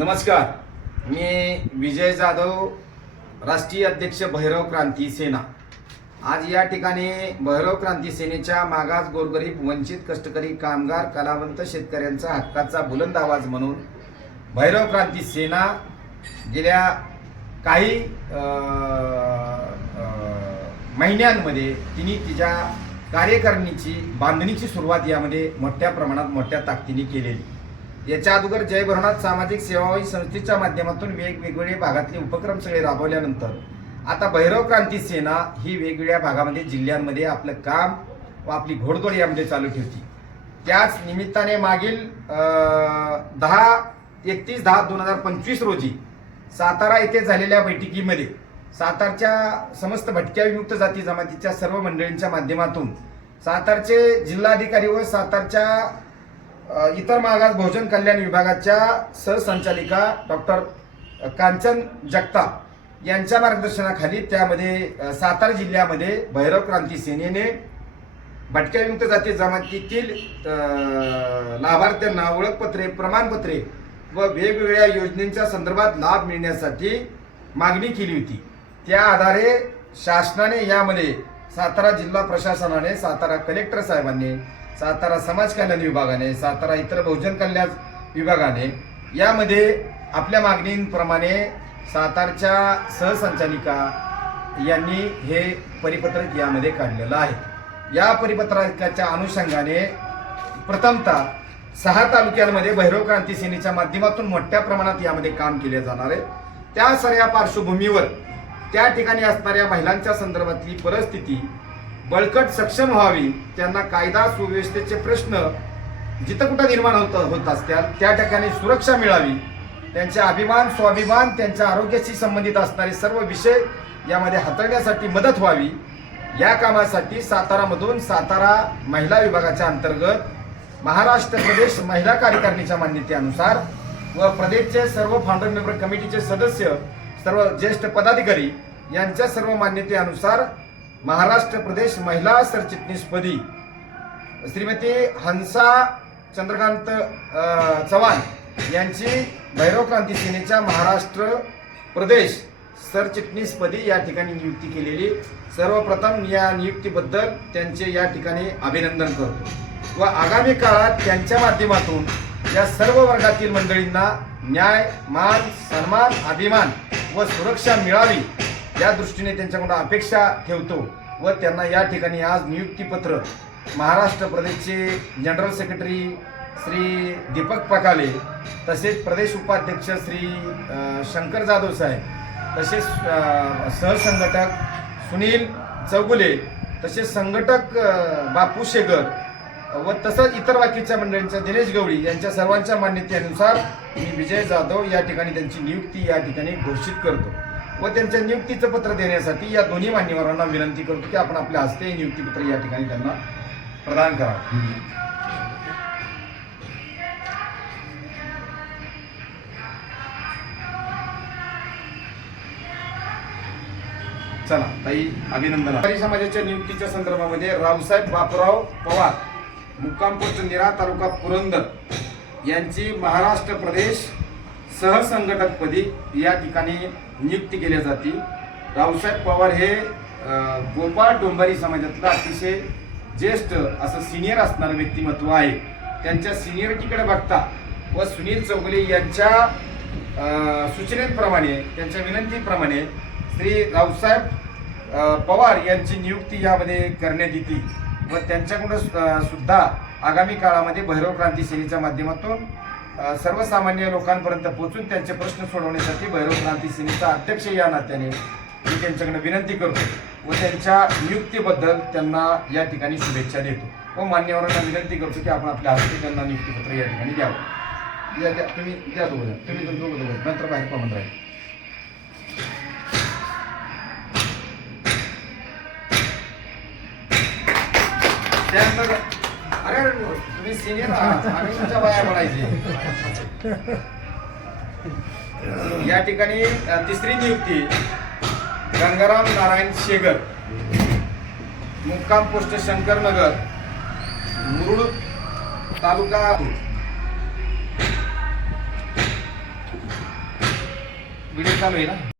नमस्कार, मी विजय जाधव, राष्ट्रीय अध्यक्ष भैरव क्रांती सेना। आज या ठिकाणी भैरव क्रांती सेनेच्या मागास, गोरगरीब, वंचित, कष्टकरी, कामगार, कलावंत शेतकऱ्यांचा हक्काचा बुलंद आवाज म्हणून भैरव क्रांती सेना गेल्या काही महिन्यांमध्ये तिने तिच्या कार्यकारिणीची बांधणीची सुरुवात यामध्ये मोठ्या प्रमाणात मोठ्या ताकदीने केलेली। याच्या अगोदर जय भरनाथ सामाजिक सेवाभावी संस्थेच्या माध्यमातून वेगवेगळे भागातले उपक्रम सगळे राबवल्यानंतर आता भैरव क्रांती सेना ही वेगवेगळ्या भागामध्ये जिल्ह्यांमध्ये आपलं काम व आपली घोडदौड यामध्ये चालू ठेवते। त्याच निमित्ताने मागील 31/10/2025 रोजी सातारा येथे झालेल्या बैठकीमध्ये सातारच्या समस्त भटक्या विमुक्त जाती जमातीच्या सर्व मंडळींच्या माध्यमातून सातारचे जिल्हाधिकारी व सातारच्या इतर मागास बहुजन कल्याण विभागाच्या सहसंचालिका डॉक्टर कांचन जगताप यांच्या मार्गदर्शनाखाली त्यामध्ये सातारा जिल्ह्यामध्ये भैरव क्रांती सेनेने भटक्या विमुक्त जाती जमातीतील लाभार्थ्यांना ओळखपत्रे, प्रमाणपत्रे व वेगवेगळ्या योजनेच्या संदर्भात लाभ मिळण्यासाठी मागणी केली होती। त्या आधारे शासनाने यामध्ये सातारा जिल्हा प्रशासनाने, सातारा कलेक्टर साहेबांनी, सातारा समाज कल्याण विभागाने, सातारा इतर बहुजन कल्याण विभागाने यामध्ये आपल्या मागणींप्रमाणे सातारच्या सहसंचालिका यांनी हे परिपत्रक यामध्ये काढलेलं आहे। या परिपत्रकाच्या अनुषंगाने प्रथमतः 6 तालुक्यांमध्ये भैरव क्रांती सेनेच्या माध्यमातून मोठ्या प्रमाणात यामध्ये काम केले जाणार आहे। त्या सगळ्या पार्श्वभूमीवर त्या ठिकाणी असणाऱ्या महिलांच्या संदर्भातली परिस्थिती बळकट सक्षम व्हावी, त्यांना कायदा सुव्यवस्थेचे प्रश्न जिथं कुठं निर्माण होत असतात त्या ठिकाणी सुरक्षा मिळावी, त्यांचा अभिमान, स्वाभिमान, त्यांच्या आरोग्याशी संबंधित असणारे सर्व विषय यामध्ये हाताळण्यासाठी मदत व्हावी। या कामासाठी सातारामधून सातारा महिला विभागाच्या अंतर्गत महाराष्ट्र प्रदेश महिला कार्यकारिणीच्या मान्यतेनुसार व प्रदेशचे सर्व फाउंडर मेंबर कमिटीचे सदस्य, सर्व ज्येष्ठ पदाधिकारी यांच्या सर्व मान्यतेनुसार महाराष्ट्र प्रदेश महिला सरचिटणीसपदी श्रीमती हंसा चंद्रकांत चव्हाण यांची भैरव क्रांती सेनेच्या महाराष्ट्र प्रदेश सरचिटणीसपदी या ठिकाणी नियुक्ती केलेली। सर्वप्रथम या नियुक्तीबद्दल त्यांचे या ठिकाणी अभिनंदन करतो व आगामी काळात त्यांच्या माध्यमातून या सर्व वर्गातील मंडळींना न्याय, मान, सन्मान, अभिमान व सुरक्षा मिळावी या दृष्टीने त्यांच्याकडून अपेक्षा ठेवतो व त्यांना या ठिकाणी आज नियुक्तीपत्र महाराष्ट्र प्रदेशचे जनरल सेक्रेटरी श्री दीपक पकाले, तसेच प्रदेश उपाध्यक्ष श्री शंकर जाधव साहेब, तसेच सहसंघटक सुनील चौगुले, तसेच संघटक बापू शेगर व तसंच इतर बाकीच्या मंडळींच्या दिनेश गवळी यांच्या सर्वांच्या मान्यतेनुसार मी विजय जाधव या ठिकाणी त्यांची नियुक्ती या ठिकाणी घोषित करतो व त्यांच्या नियुक्तीचं पत्र देण्यासाठी या दोन्ही मान्यवरांना विनंती करतो की आपण आपल्या हस्ते नियुक्तीपत्र या ठिकाणी त्यांना प्रदान करावं। चला ताई, अभिनंदन। समाजाच्या नियुक्तीच्या संदर्भामध्ये रावसाहेब बापूराव पवार, मुक्काम पोस्ट निरा, तालुका पुरंदर यांची महाराष्ट्र प्रदेश सहसंघटकपदी या ठिकाणी नियुक्ती केली जाते। रावसाहेब पवार हे गोपाळ डोंबारी समाजातलं अतिशय ज्येष्ठ असं सिनियर असणारं व्यक्तिमत्व आहे। त्यांच्या सिनियरिटीकडे बघता व सुनील चौगुले यांच्या सूचनेप्रमाणे, त्यांच्या विनंतीप्रमाणे श्री रावसाहेब पवार यांची नियुक्ती यामध्ये करण्यात येते व त्यांच्याकडून सुद्धा आगामी काळामध्ये भैरव क्रांती सेनेच्या माध्यमातून सर्वसामान्य लोकांपर्यंत पोहोचून त्यांचे प्रश्न सोडवण्यासाठी भैरव क्रांती सेनेचा अध्यक्ष या नात्याने मी त्यांच्याकडे विनंती करतो व त्यांच्या नियुक्तीबद्दल त्यांना या ठिकाणी शुभेच्छा देतो व मान्यवरांना विनंती करतो की आपण आपल्या हस्ते त्यांना नियुक्तीपत्र या ठिकाणी द्यावं। तुम्ही द्या दोघं, तुम्ही दोघं नंतर बाहेर पाहून राहील। त्यानंतर अरे तुम्ही सिनियर आहात, आम्ही तुमच्या बाया पडायचे। या ठिकाणी तिसरी नियुक्ती गंगाराम नारायण शेगर, मुक्काम पोस्ट शंकरनगर, मुरुड तालुका व्हिडिओ चालू आहे ना.